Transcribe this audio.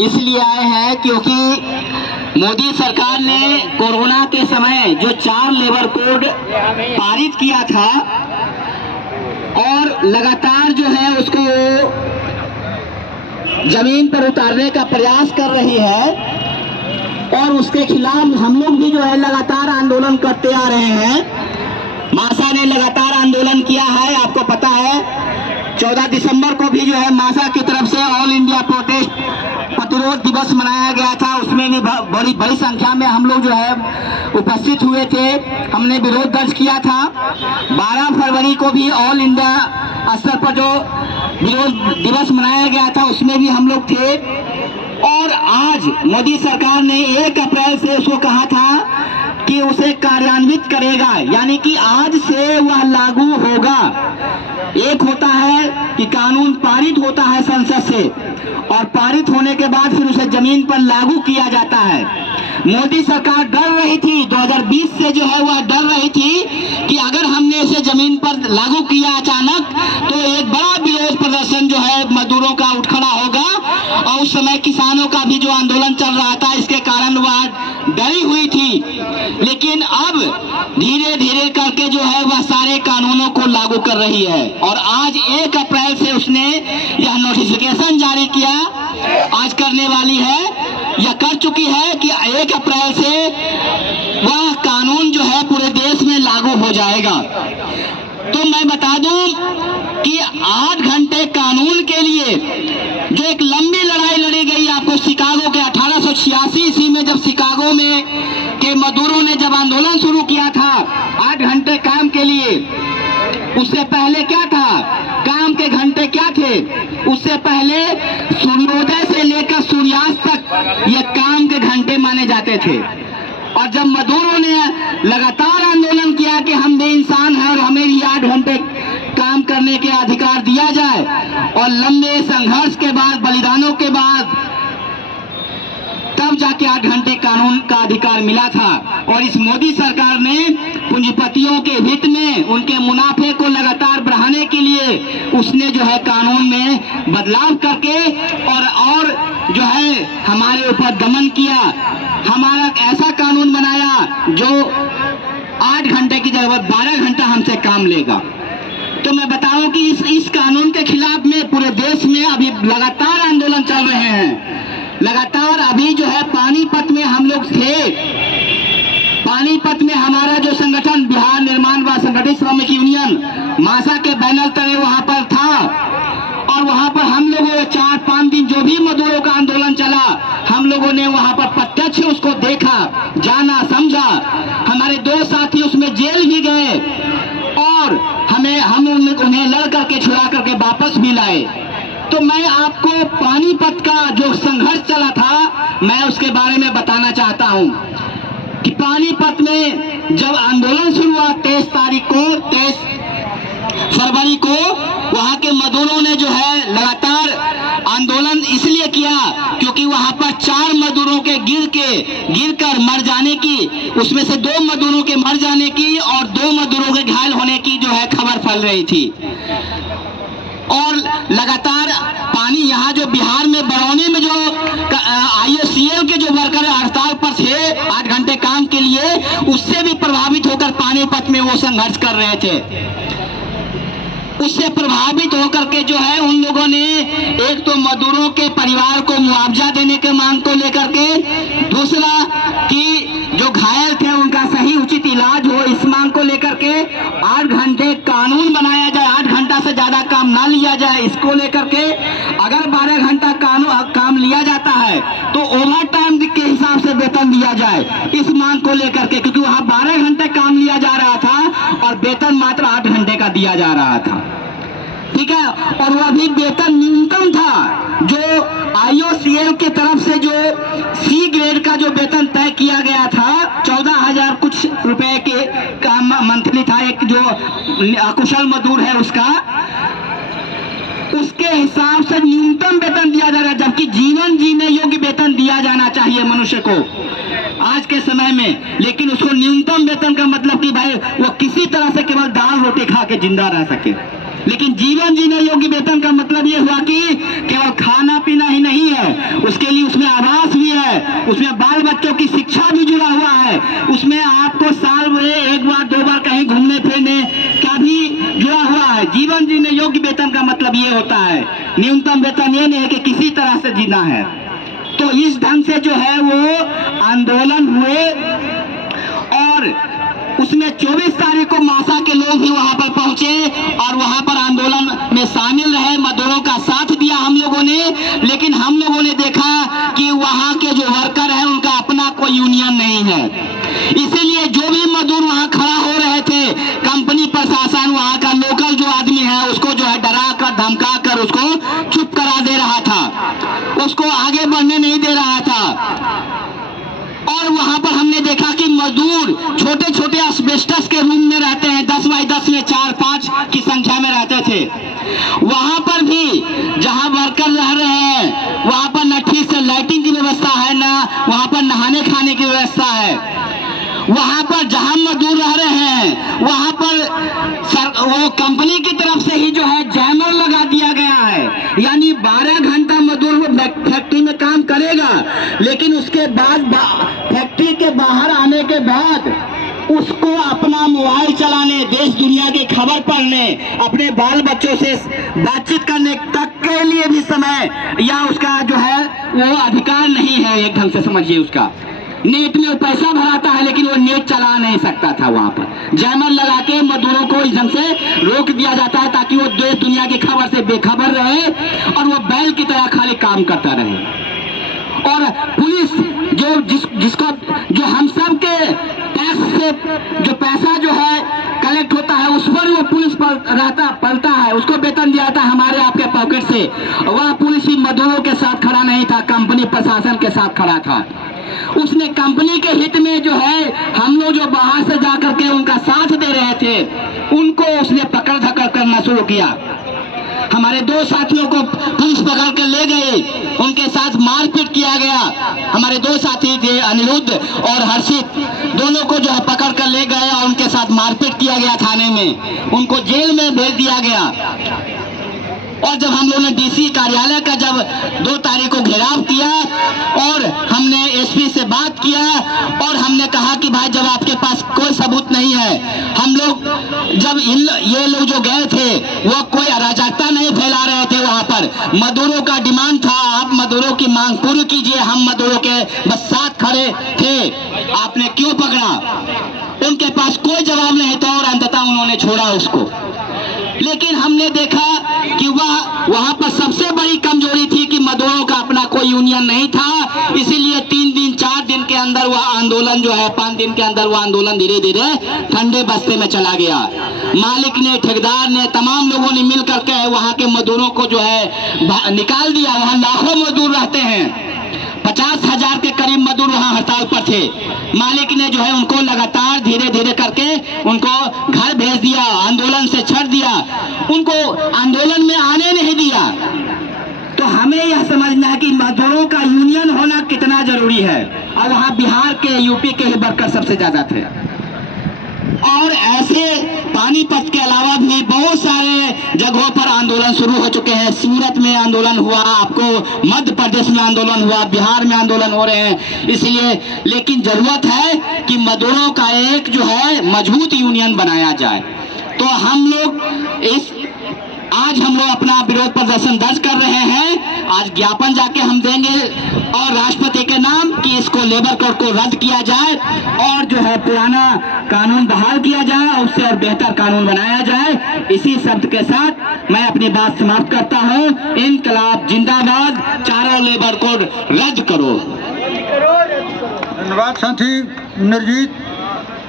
इसलिए आए हैं क्योंकि मोदी सरकार ने कोरोना के समय जो 4 लेबर कोड पारित किया था और लगातार जो है उसको जमीन पर उतारने का प्रयास कर रही है और उसके खिलाफ हम लोग भी जो है लगातार आंदोलन करते आ रहे हैं। मासा ने लगातार आंदोलन किया है, आपको पता है 14 दिसंबर को भी जो है मासा की तरफ से ऑल इंडिया प्रोटेस्ट प्रतिरोध दिवस मनाया गया था। उसमें भी बड़ी संख्या में हम लोग जो है उपस्थित हुए थे, हमने विरोध दर्ज किया था। 12 फरवरी को भी ऑल इंडिया स्तर पर जो विरोध दिवस मनाया गया था उसमें भी हम लोग थे। और आज मोदी सरकार ने 1 अप्रैल से उसको कहा था कि उसे कार्यान्वित करेगा, यानी कि आज से वह लागू होगा। एक होता है कि कानून पारित होता है संसद से और पारित होने के बाद फिर उसे जमीन पर लागू किया जाता है। मोदी सरकार डर रही थी 2020 से जो है वह डर रही थी कि अगर हमने इसे जमीन पर लागू किया अचानक तो एक बड़ा विरोध प्रदर्शन जो है मजदूरों का उठ खड़ा होगा और उस समय किसानों का भी जो आंदोलन चल रहा था इसके कारण वह डरी हुई थी। लेकिन अब धीरे धीरे करके जो है वह सारे कानूनों को लागू कर रही है और आज 1 अप्रैल से उसने यह नोटिफिकेशन जारी किया, आज करने वाली है, यह कर चुकी है कि 1 अप्रैल से वह कानून जो है पूरे देश में लागू हो जाएगा। तो मैं बता दूं कि 8 घंटे कानून के लिए जो एक लंबी लड़ाई लड़ी गई, आपको शिकागो के 1886 ईस्वी में जब शिकागो में के मजदूरों ने जब आंदोलन शुरू किया था 8 घंटे काम के लिए, उससे पहले क्या था, काम के घंटे क्या थे, उससे पहले सूर्योदय से लेकर सूर्यास्त तक ये काम के घंटे माने जाते थे। और जब मजदूरों ने लगातार आंदोलन किया कि हम भी इंसान हैं और हमें भी 8 घंटे काम करने के अधिकार दिया जाए और लंबे संघर्ष के बाद, बलिदानों के बाद तब जाके 8 घंटे कानून का अधिकार मिला था। और इस मोदी सरकार ने पूंजीपतियों के हित में उनके मुनाफे को लगातार बढ़ाने के लिए उसने जो है कानून में बदलाव करके और जो है हमारे ऊपर दमन किया, हमारा ऐसा कानून बनाया जो 8 घंटे की जगह 12 घंटा हमसे काम लेगा। तो मैं बताऊं कि इस कानून के खिलाफ में पूरे देश में अभी लगातार आंदोलन चल रहे हैं। लगातार अभी जो है पानीपत में हम लोग थे, पानीपत में हमारा जो संगठन बिहार निर्माण व संगठित श्रमिक यूनियन मासा के बैनर तले वहां पर था और वहां पर हम लोगों 4-5 दिन जो भी मजदूरों का आंदोलन चला हम लोगों ने वहां पर प्रत्यक्ष उसको देखा, जाना, समझा। हमारे 2 साथी उसमें जेल भी गए और हम उन्हें लड़ करके छुड़ा करके वापस भी लाए। तो मैं आपको पानीपत का जो संघर्ष चला था मैं उसके बारे में बताना चाहता हूं कि पानीपत में जब आंदोलन शुरू हुआ 23 फरवरी को वहां के मजदूरों ने जो है लगातार आंदोलन इसलिए किया क्योंकि वहां पर 4 मजदूरों के गिरकर मर जाने की, उसमें से 2 मजदूरों के मर जाने की और 2 मजदूरों के घायल होने की जो है खबर फैल रही थी। और लगातार पानी यहाँ जो बिहार में बरौनी में जो IOCL के जो वर्कर हड़ताल पर थे 8 घंटे काम के लिए, उससे भी प्रभावित होकर पानीपत में वो संघर्ष कर रहे थे। उससे प्रभावित होकर के जो है उन लोगों ने एक तो मजदूरों के परिवार को मुआवजा देने के मांग को लेकर के, दूसरा कि जो घायल थे उनका सही उचित इलाज हो इस मांग को लेकर के 8 घंटे कानून बनाया जाए, 8 घंटा से ज्यादा काम ना लिया जाए इसको लेकर के। अगर 12 घंटा काम लिया जाता है तो ओवर टाइम के हिसाब से वेतन दिया जाए इस मांग को लेकर के, क्योंकि वहां 12 घंटे काम लिया जा रहा था और वेतन मात्र 8 घंटे का दिया जा रहा था। ठीक है, और वह भी वेतन न्यूनतम था जो IOCL के तरफ से जो C ग्रेड का जो वेतन तय किया गया था 14,000 कुछ रुपए के का मंथली था, एक जो अकुशल मजदूर है उसके हिसाब से न्यूनतम वेतन दिया जा रहा है, जबकि जीवन जीने योग्य वेतन दिया जाना चाहिए मनुष्य को आज के समय में। लेकिन उसको न्यूनतम वेतन का मतलब कि भाई वो किसी तरह से केवल दाल रोटी खा के जिंदा रह सके, लेकिन जीवन जीने योग्य वेतन का मतलब ये हुआ कि केवल खाना पीना ही नहीं है, उसके लिए उसमें आवास भी है, उसमें बाल बच्चों की शिक्षा भी जुड़ा हुआ है, उसमें आपको साल में एक बार दो बार कहीं घूमने फिरने का भी जुड़ा हुआ है। जीवन जीने योग्य वेतन का मतलब ये होता है, न्यूनतम वेतन ये नहीं है कि किसी तरह से जीना है। तो इस ढंग से जो है वो आंदोलन हुए और उसमें 24 तारीख को मासा के लोग भी वहां पर पहुंचे और वहां पर आंदोलन में शामिल रहे, मजदूरों का साथ दिया हम लोगों ने। लेकिन हम लोगों ने देखा कि वहां के जो वर्कर हैं उनका अपना कोई यूनियन नहीं है, इसीलिए जो भी मजदूर वहां खड़ा हो रहे थे, कंपनी प्रशासन वहां का लोकल जो आदमी है उसको जो है डरा कर धमका कर उसको चुप करा दे रहा था, उसको आगे बढ़ने नहीं दे रहा था। और वहां पर हमने देखा कि मजदूर छोटे छोटे एस्बेस्टस के रूम में रहते हैं, 10 बाई 10 में 4-5 की संख्या में रहते थे। वहां पर भी जहां वर्कर रह रहे हैं वहां पर न ठीक से लाइटिंग की व्यवस्था है, न वहां पर नहाने खाने की व्यवस्था है। वहां पर जहां मजदूर रह रहे हैं वहां पर वो कंपनी की तरफ से ही जो है जैमर लगा दिया गया है, यानी 12 घंटा मजदूर वो फैक्ट्री में काम करेगा, लेकिन उसके बाद फैक्ट्री के बाहर आने के बाद उसको अपना मोबाइल चलाने, देश दुनिया की खबर पढ़ने, अपने बाल बच्चों से बातचीत करने तक के लिए भी समय या उसका जो है वो अधिकार नहीं है। एक ढंग से समझिए, उसका नेट में पैसा भराता है लेकिन वो नेट चला नहीं सकता था। वहां पर जैमर लगा के मजदूरों को इस ढंग से रोक दिया जाता है ताकि वो देश दुनिया की खबर से बेखबर रहे और वो बैल की तरह खाली काम करता रहे। और पुलिस जिसको जो हम सब के टैक्स से जो पैसा जो है कलेक्ट होता है उस पर वो पुलिस पलता है, उसको वेतन दिया जाता है हमारे आपके पॉकेट से। वह पुलिस ही मजदूरों के साथ खड़ा नहीं था, कंपनी प्रशासन के साथ खड़ा था। उसने कंपनी के हित में जो है हम लोग जो बाहर से जाकर के उनका साथ दे रहे थे उनको उसने पकड़ धकड़ करना शुरू किया। हमारे 2 साथियों को पुलिस पकड़ कर ले गए, उनके साथ मारपीट किया गया। हमारे 2 साथी थे, अनिरुद्ध और हर्षित, दोनों को जो है पकड़ कर ले गए और उनके साथ मारपीट किया गया थाने में, उनको जेल में भेज दिया गया। और जब हम लोगों ने डीसी कार्यालय का जब 2 तारीख को घेराव किया और हमने एसपी से बात किया और हमने कहा कि भाई जब आपके पास कोई सबूत नहीं है, हम लोग जब ये लोग जो गए थे वो कोई अराजकता नहीं फैला रहे थे, वहां पर मजदूरों का डिमांड था, आप मजदूरों की मांग पूरी कीजिए, हम मजदूरों के बस साथ खड़े थे, आपने क्यों पकड़ा? उनके पास कोई जवाब नहीं था और अंततः उन्होंने छोड़ा उसको। लेकिन हमने देखा कि वहां पर सबसे बड़ी कमजोरी थी कि मजदूरों का अपना कोई यूनियन नहीं था, इसीलिए 3 दिन 4 दिन के अंदर वह आंदोलन जो है 5 दिन के अंदर वह आंदोलन धीरे धीरे ठंडे बस्ते में चला गया। मालिक ने, ठेकेदार ने, तमाम लोगों ने मिल करके वहां के मजदूरों को जो है निकाल दिया। वहां लाखों मजदूर रहते हैं, 50,000 के करीब मजदूर वहां हड़ताल पर थे। मालिक ने जो है उनको लगातार धीरे धीरे करके उनको घर भेज दिया, आंदोलन से छड़ दिया, उनको आंदोलन में आने नहीं दिया। तो हमें यह समझना है कि मजदूरों का यूनियन होना कितना जरूरी है। और वहां बिहार के, यूपी के ही वर्कर सबसे ज्यादा थे। और ऐसे पानीपत के अलावा भी बहुत सारे जगहों पर आंदोलन शुरू हो चुके हैं। सूरत में आंदोलन हुआ, आपको मध्य प्रदेश में आंदोलन हुआ, बिहार में आंदोलन हो रहे हैं। इसलिए लेकिन जरूरत है कि मजदूरों का एक जो है मजबूत यूनियन बनाया जाए। तो हम लोग आज हम लोग अपना विरोध प्रदर्शन दर्ज कर रहे हैं। आज ज्ञापन जाके हम देंगे और राष्ट्रपति के नाम कि इसको लेबर कोड को रद्द किया जाए और जो है पुराना कानून बहाल किया जाए और उससे और बेहतर कानून बनाया जाए। इसी शब्द के साथ मैं अपनी बात समाप्त करता हूं। इनकलाब जिंदाबाद, चारों लेबर कोड रद्द करो। धन्यवाद साथी इंद्रजीत।